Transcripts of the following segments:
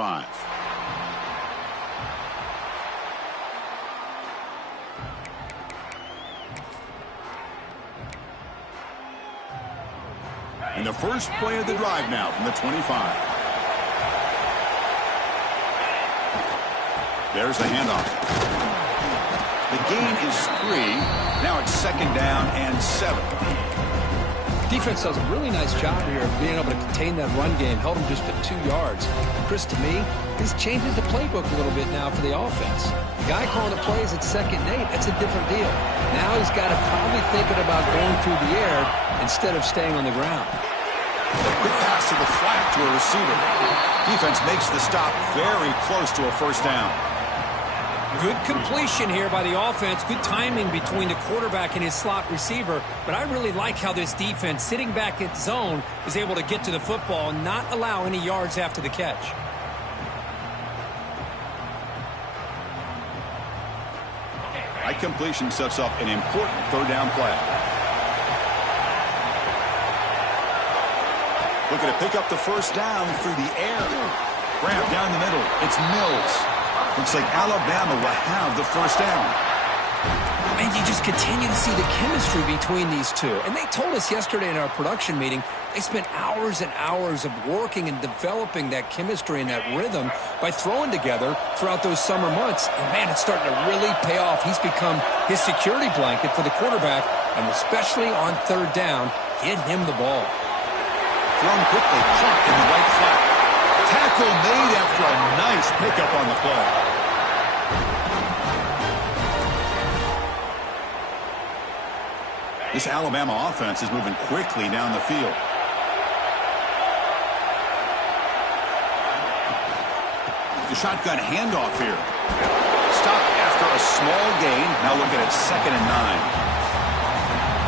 5. And the first play of the drive now from the 25. There's the handoff. The gain is 3. Now it's 2nd down and 7. Defense does a really nice job here of being able to contain that run game. Held him just at 2 yards. Chris, to me, this changes the playbook a little bit now for the offense. The guy calling the plays at 2nd and 8, that's a different deal. Now he's got to probably thinking about going through the air instead of staying on the ground. Quick pass to the flat to a receiver. Defense makes the stop very close to a 1st down. Good completion here by the offense. Good timing between the quarterback and his slot receiver. But I really like how this defense, sitting back at zone, is able to get to the football and not allow any yards after the catch. High completion sets up an important 3rd down play. Looking to pick up the 1st down through the air. Grab down the middle. It's Mills. Looks like Alabama will have the 1st down. And you just continue to see the chemistry between these two. And they told us yesterday in our production meeting, they spent hours and hours of working and developing that chemistry and that rhythm by throwing together throughout those summer months. And, man, it's starting to really pay off. He's become his security blanket for the quarterback, and especially on 3rd down, get him the ball. Thrown quickly, caught in the right flat. Tackle made after a nice pickup on the play. This Alabama offense is moving quickly down the field. The shotgun handoff here. Stopped after a small gain. Now looking at 2nd and 9.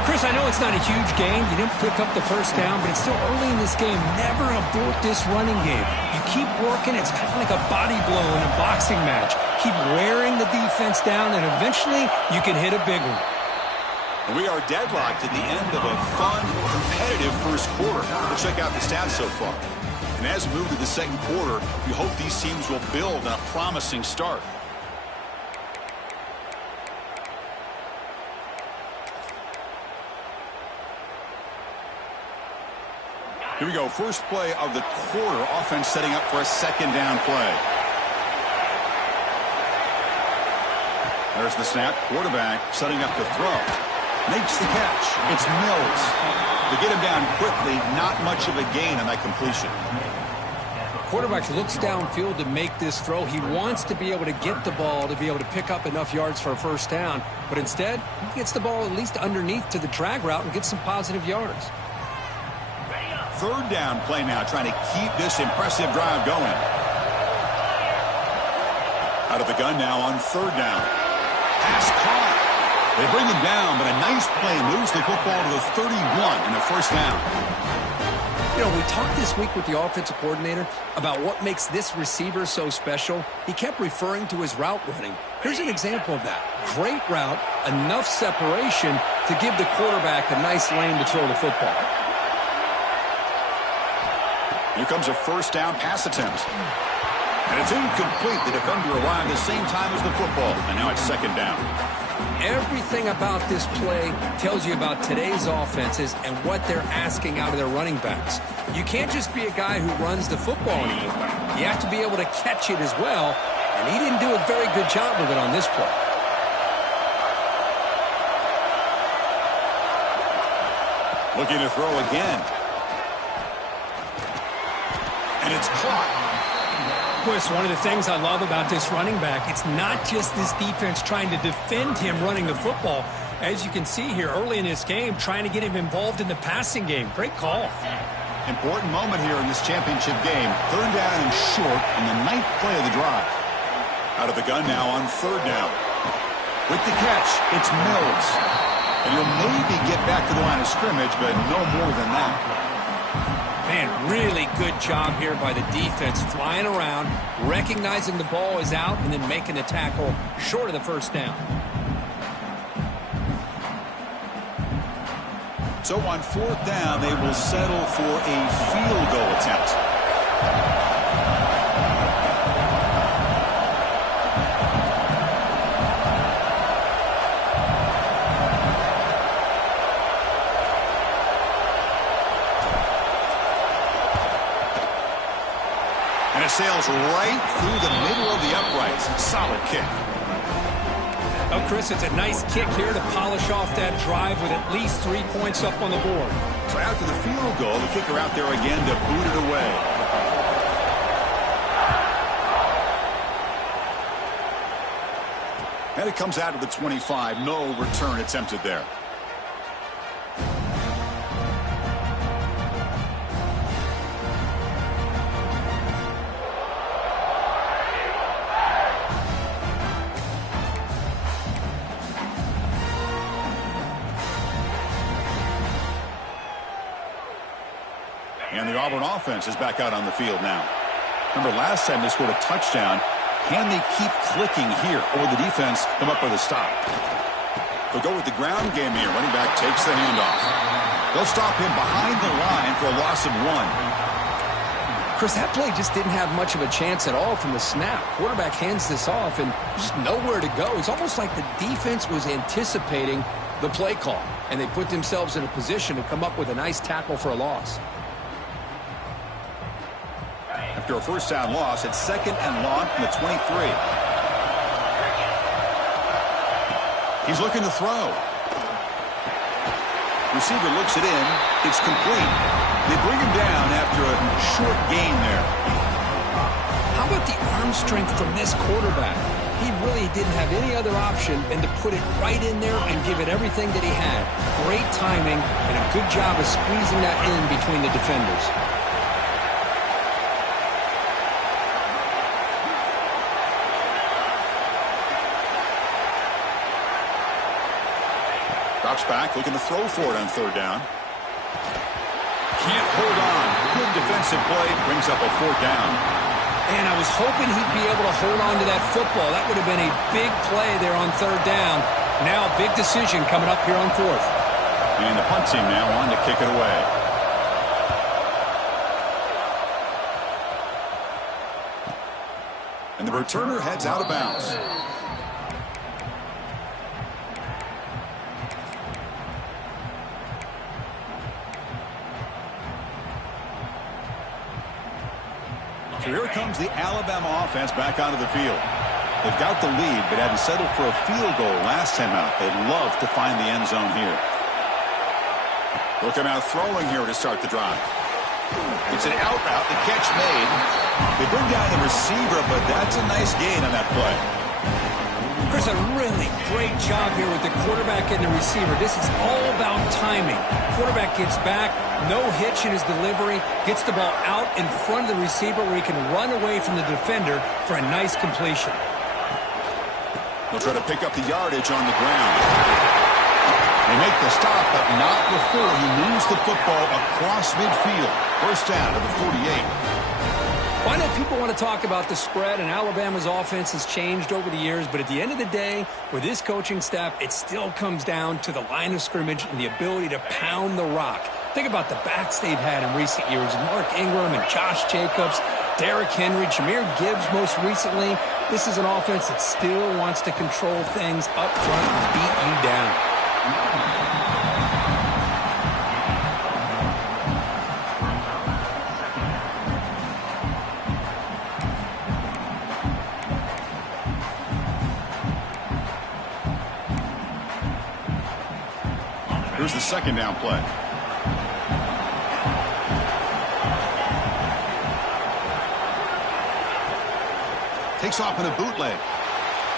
Chris, I know it's not a huge gain. You didn't pick up the 1st down, but it's still early in this game. Never abort this running game. You keep working. It's kind of like a body blow in a boxing match. Keep wearing the defense down, and eventually you can hit a big one. And we are deadlocked at the end of a fun, competitive 1st quarter. Let's check out the stats so far. And as we move to the 2nd quarter, we hope these teams will build on a promising start. Here we go. First play of the quarter. Offense setting up for a 2nd down play. There's the snap. Quarterback setting up the throw. Makes the catch. It's Mills. To get him down quickly, not much of a gain on that completion. Quarterback looks downfield to make this throw. He wants to be able to get the ball to be able to pick up enough yards for a 1st down. But instead, he gets the ball at least underneath to the drag route and gets some positive yards. 3rd down play now, trying to keep this impressive drive going. Out of the gun now on 3rd down. Pass caught. They bring him down, but a nice play moves the football to the 31 and a 1st down. You know, we talked this week with the offensive coordinator about what makes this receiver so special. He kept referring to his route running. Here's an example of that. Great route, enough separation to give the quarterback a nice lane to throw the football. Here comes a 1st down pass attempt. And it's incomplete. The defender arrived at the same time as the football. And now it's 2nd down. Everything about this play tells you about today's offenses and what they're asking out of their running backs. You can't just be a guy who runs the football anymore. You have to be able to catch it as well. And he didn't do a very good job of it on this play. Looking to throw again. And it's caught. Chris, one of the things I love about this running back, it's not just this defense trying to defend him running the football. As you can see here early in this game, trying to get him involved in the passing game. Great call. Important moment here in this championship game. 3rd down and short on the 9th play of the drive. Out of the gun now on 3rd down. With the catch, it's Mills. And he'll maybe get back to the line of scrimmage, but no more than that. Man, really good job here by the defense, flying around, recognizing the ball is out, and then making the tackle short of the 1st down. So on 4th down, they will settle for a field goal attempt. And it sails right through the middle of the uprights. Solid kick. Oh, Chris, it's a nice kick here to polish off that drive with at least 3 points up on the board. So after the field goal, the kicker out there again to boot it away. And it comes out of the 25. No return attempted there. And the Auburn offense is back out on the field now. Remember, last time they scored a touchdown. Can they keep clicking here, or the defense come up with a stop? They'll go with the ground game here. Running back takes the handoff. They'll stop him behind the line for a loss of 1. Chris, that play just didn't have much of a chance at all from the snap. Quarterback hands this off, and there's just nowhere to go. It's almost like the defense was anticipating the play call, and they put themselves in a position to come up with a nice tackle for a loss. After a first down loss, it's 2nd and long from the 23. He's looking to throw. Receiver looks it in. It's complete. They bring him down after a short gain there. How about the arm strength from this quarterback? He really didn't have any other option than to put it right in there and give it everything that he had. Great timing and a good job of squeezing that in between the defenders. Drops back, looking to throw for it on 3rd down. Can't hold on. Good defensive play, brings up a 4th down. And I was hoping he'd be able to hold on to that football. That would have been a big play there on 3rd down. Now a big decision coming up here on 4th. And the punt team now on to kick it away. And the returner heads out of bounds. So here comes the Alabama offense back onto the field. They've got the lead, but hadn't settled for a field goal last time out. They'd love to find the end zone here. They'll come out throwing here to start the drive. It's an out route. The catch made. They bring down the receiver, but that's a nice gain on that play. Chris, a really great job here with the quarterback and the receiver. This is all about timing. Quarterback gets back, no hitch in his delivery, gets the ball out in front of the receiver where he can run away from the defender for a nice completion. They'll try to pick up the yardage on the ground. They make the stop, but not before he moves the football across midfield. First down to the 48. Well, I know people want to talk about the spread, and Alabama's offense has changed over the years, but at the end of the day, with this coaching staff, it still comes down to the line of scrimmage and the ability to pound the rock. Think about the backs they've had in recent years, Mark Ingram and Josh Jacobs, Derrick Henry, Jahmyr Gibbs most recently. This is an offense that still wants to control things up front and beat you down. Here's the 2nd down play. Takes off in a bootleg.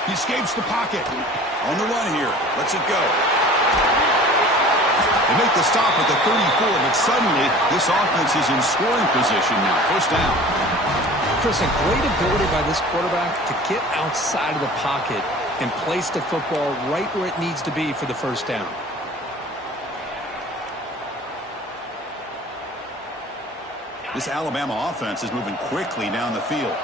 He escapes the pocket. On the run here. Lets it go. They make the stop at the 34, but suddenly this offense is in scoring position now. First down. Chris, a great ability by this quarterback to get outside of the pocket and place the football right where it needs to be for the first down. This Alabama offense is moving quickly down the field.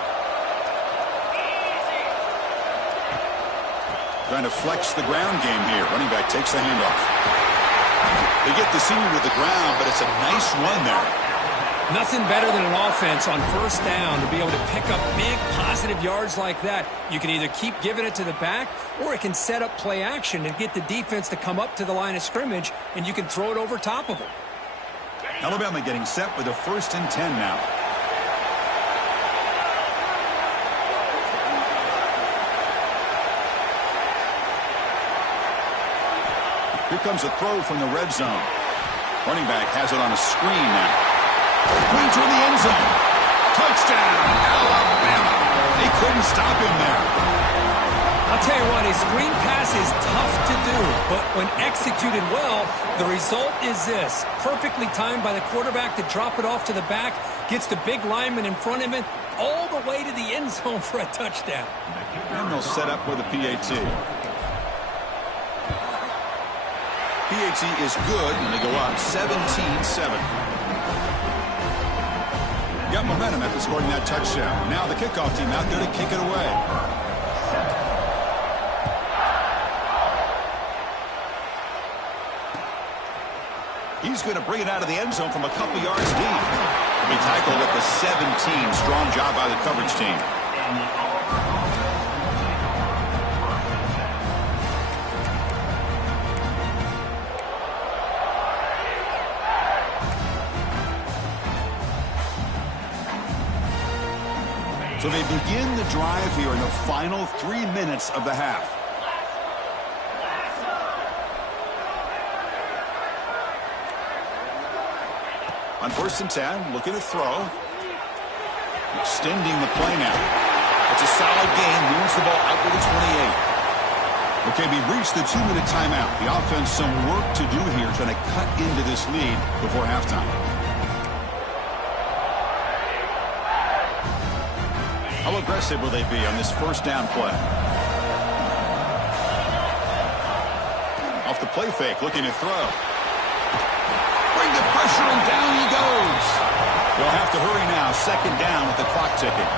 Trying to flex the ground game here. Running back takes the handoff. They get the senior to the ground, but it's a nice run there. Nothing better than an offense on first down to be able to pick up big positive yards like that. You can either keep giving it to the back, or it can set up play action and get the defense to come up to the line of scrimmage, and you can throw it over top of them. Alabama getting set with a 1st and 10 now. comes a throw from the red zone. Running back has it on a screen now. Went through the end zone. Touchdown, Alabama. They couldn't stop him there. I'll tell you what, a screen pass is tough to do, but when executed well, the result is this. Perfectly timed by the quarterback to drop it off to the back, gets the big lineman in front of him, all the way to the end zone for a touchdown. And they'll set up with a PAT. PAT is good, and they go up 17-7. Got momentum after scoring that touchdown. Now the kickoff team out there to kick it away. He's going to bring it out of the end zone from a couple yards deep. He tackled at the 17. Strong job by the coverage team. So they begin the drive here in the final 3 minutes of the half. On 1st and 10, looking to throw. Extending the play now. It's a solid gain, moves the ball out to the 28. Okay, we've reached the 2-minute timeout. The offense some work to do here, trying to cut into this lead before halftime. How aggressive will they be on this 1st down play? Off the play fake, looking to throw. Bring the pressure, and down he goes. They'll have to hurry now. 2nd down with the clock ticking.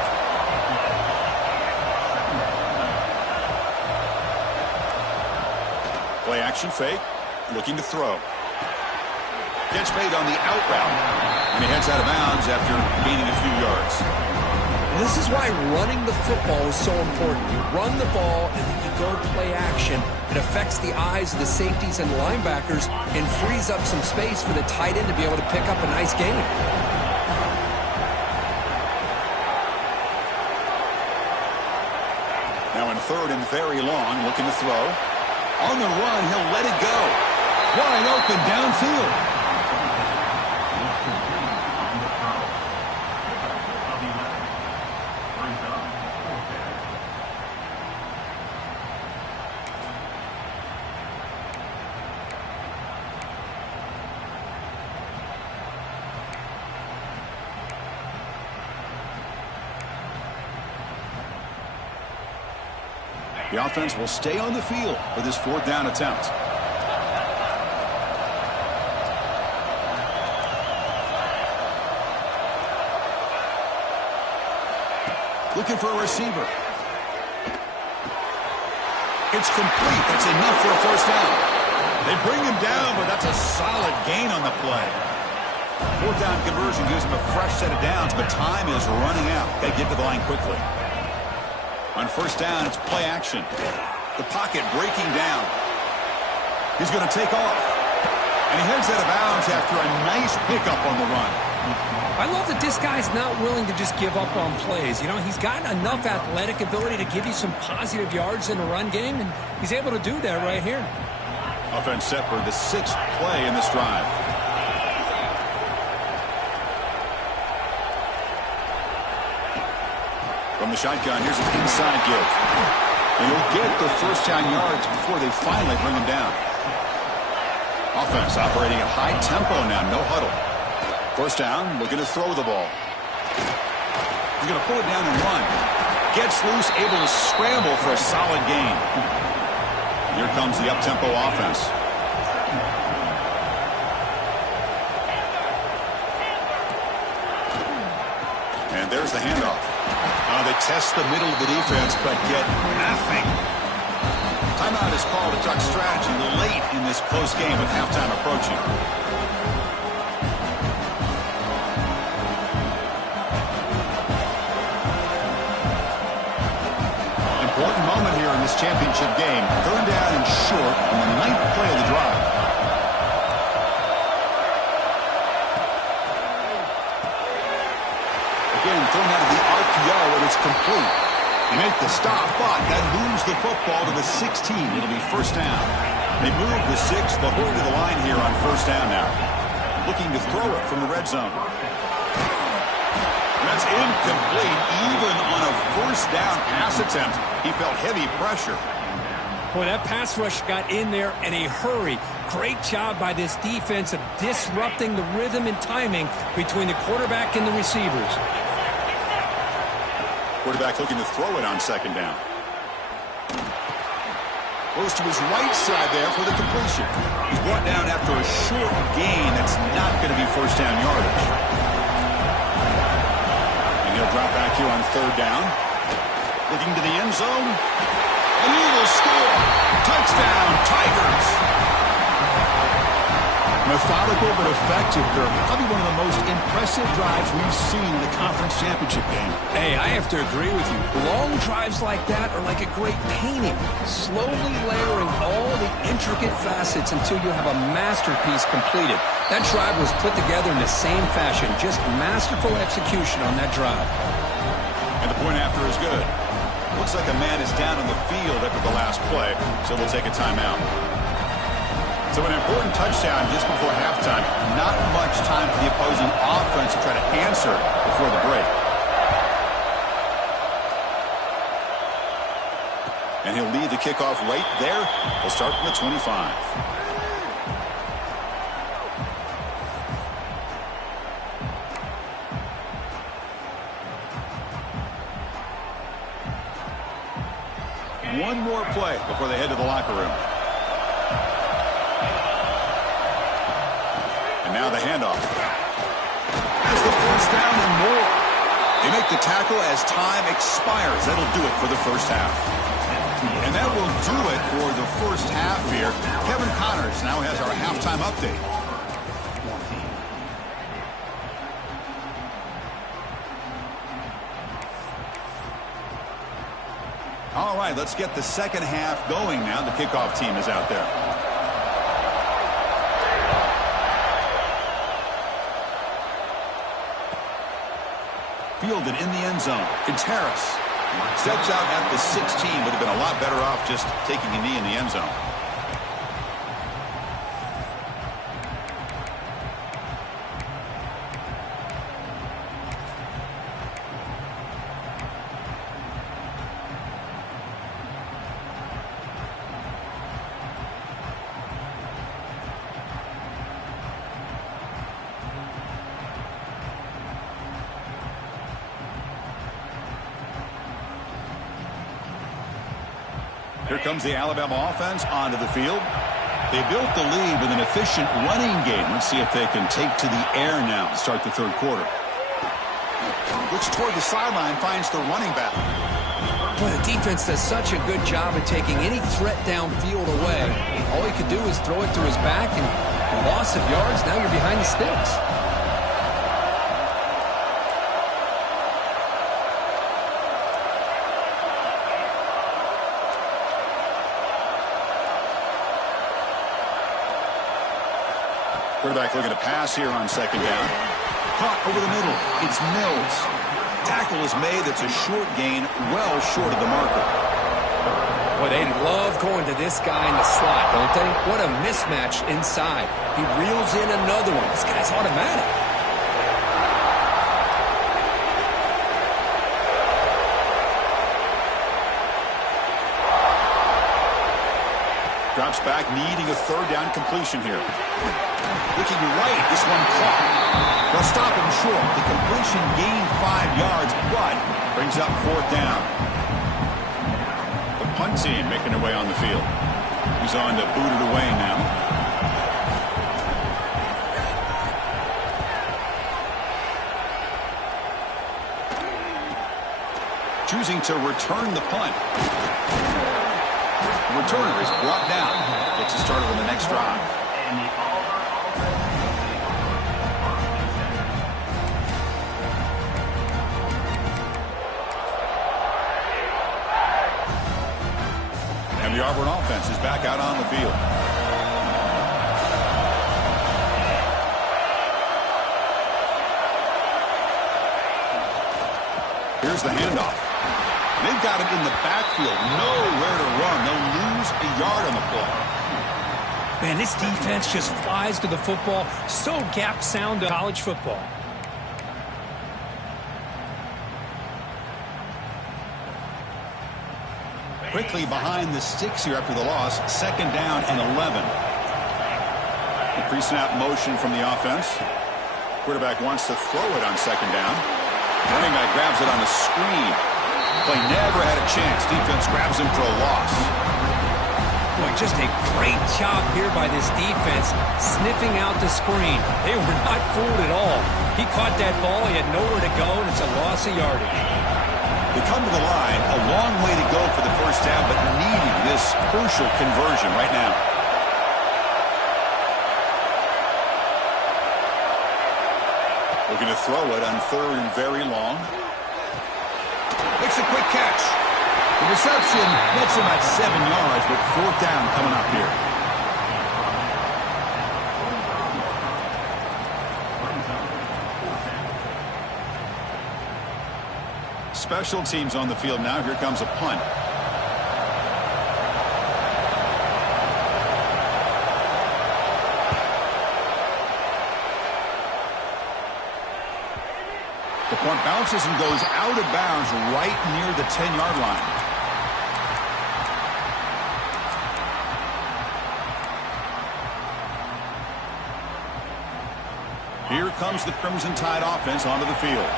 Play action fake. Looking to throw. Gets made on the out route. And he heads out of bounds after gaining a few yards. This is why running the football is so important. You run the ball, and then you go play action. It affects the eyes of the safeties and linebackers and frees up some space for the tight end to be able to pick up a nice gain. Now in 3rd and very long, looking to throw. On the run, he'll let it go. Wide open downfield. The offense will stay on the field for this 4th down attempt. Looking for a receiver. It's complete. That's enough for a 1st down. They bring him down, but that's a solid gain on the play. 4th down conversion gives him a fresh set of downs, but time is running out. They get to the line quickly. On 1st down, it's play action. The pocket breaking down. He's going to take off. And he heads out of bounds after a nice pickup on the run. I love that this guy's not willing to just give up on plays. You know, he's got enough athletic ability to give you some positive yards in the run game, and he's able to do that right here. Offense set for the 6th play in this drive. From the shotgun, here's an inside give. And he'll get the 1st down yards before they finally bring him down. Offense operating at high tempo now, no huddle. 1st down, looking to throw the ball. He's going to pull it down and run. Gets loose, able to scramble for a solid gain. Here comes the up-tempo offense. And there's the handoff. They test the middle of the defense, but get nothing. Timeout is called to talk strategy late in this close game with halftime approaching. Important moment here in this championship game. 3rd down and short on the 9th play of the drive. Again, thrown out of the RPO, and it's complete. They make the stop, but that moves the football to the 16. It'll be first down. They move the 6. They'll hurry to the line here on first down now. Looking to throw it from the red zone. That's incomplete. Even on a first down pass attempt, he felt heavy pressure. Boy, that pass rush got in there in a hurry. Great job by this defense of disrupting the rhythm and timing between the quarterback and the receivers. Quarterback looking to throw it on second down. Goes to his right side there for the completion. He's brought down after a short gain that's not going to be first down yardage. And he'll drop back here on third down. Looking to the end zone. And he will score. Touchdown, Tigers. Methodical but effective, Kirk. Probably one of the most impressive drives we've seen in a conference championship game. Hey, I have to agree with you. Long drives like that are like a great painting. Slowly layering all the intricate facets until you have a masterpiece completed. That drive was put together in the same fashion. Just masterful execution on that drive. And the point after is good. Looks like a man is down on the field after the last play, so we'll take a timeout. So an important touchdown just before halftime. Not much time for the opposing offense to try to answer before the break. And he'll lead the kickoff right there. He'll start from the 25. One more play before they head to the locker room. And now the handoff. That's the first down and more. They make the tackle as time expires. That'll do it for the first half. And that will do it for the first half here. Kevin Connors now has our halftime update. All right, let's get the second half going now. The kickoff team is out there. Fielded in the end zone. Contreras steps out at the 16. Would have been a lot better off just taking a knee in the end zone. Here comes the Alabama offense onto the field. They built the lead with an efficient running game. Let's see if they can take to the air now to start the third quarter. Looks toward the sideline, finds the running back. Boy, the defense does such a good job of taking any threat downfield away. All he could do is throw it to his back, and loss of yards, now you're behind the sticks. Quarterback looking to pass here on second down. Caught over the middle. It's Mills. Tackle is made. That's a short gain, well short of the marker. Boy, they love going to this guy in the slot, don't they? What a mismatch inside. He reels in another one. This guy's automatic. Drops back, needing a third down completion here. Looking right, this one caught. They'll stop him short. The completion gained 5 yards, but brings up fourth down. The punt team making their way on the field. He's on to boot it away now. Choosing to return the punt. The returner is brought down. Gets us started on the next drive. And the Auburn offense is back out on the field. Here's the handoff. They've got him in the backfield. Nowhere to run. They'll lose a yard on the play. Man, this defense just flies to the football. So gap sound to college football. Quickly behind the sticks here after the loss. 2nd down and 11. The pre-snap motion from the offense. Quarterback wants to throw it on 2nd down. Running back grabs it on the screen. Play never had a chance. Defense grabs him for a loss. Boy, just a great job here by this defense, sniffing out the screen. They were not fooled at all. He caught that ball. He had nowhere to go, and it's a loss of yardage. They come to the line, a long way to go for the first down, but needing this crucial conversion right now. Looking to throw it on 3rd and very long. Makes a quick catch. The reception gets him at 7 yards, but 4th down coming up here. Special teams on the field now. Here comes a punt. The punt bounces and goes out of bounds right near the 10-yard line. Here comes the Crimson Tide offense onto the field.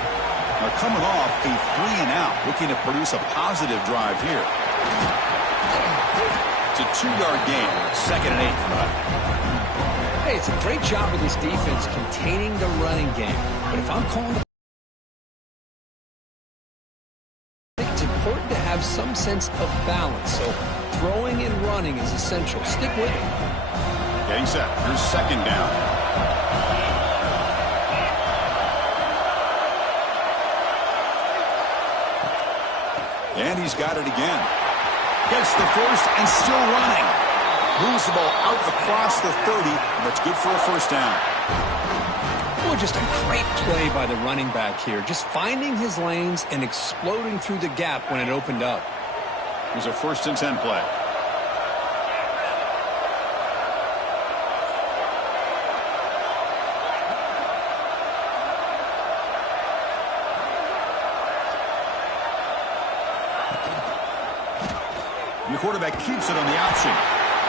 Now coming off a 3-and-out, looking to produce a positive drive here. It's a 2-yard gain. 2nd and 8 coming up. Hey, it's a great job of this defense containing the running game. But if I'm calling the it's important to have some sense of balance. So throwing and running is essential. Stick with it. Getting set. Here's 2nd down. And he's got it again. Gets the first and still running. Moves the ball out across the 30. That's good for a first down. Well, just a great play by the running back here. Just finding his lanes and exploding through the gap when it opened up. It was a 1st and 10 play. Your quarterback keeps it on the option.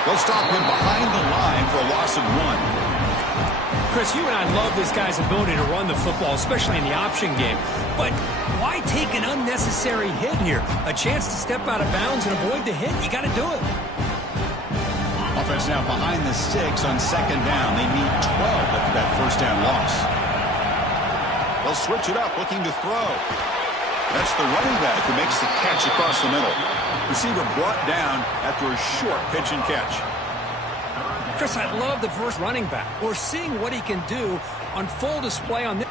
They'll stop him behind the line for a loss of 1. Chris, you and I love this guy's ability to run the football, especially in the option game. But why take an unnecessary hit here? A chance to step out of bounds and avoid the hit. You got to do it. Offense now behind the sticks on 2nd down. They need 12 after that first down loss. They'll switch it up, looking to throw. That's the running back who makes the catch across the middle. Receiver brought down after a short pitch and catch. Chris, I love the first running back. We're seeing what he can do on full display on this.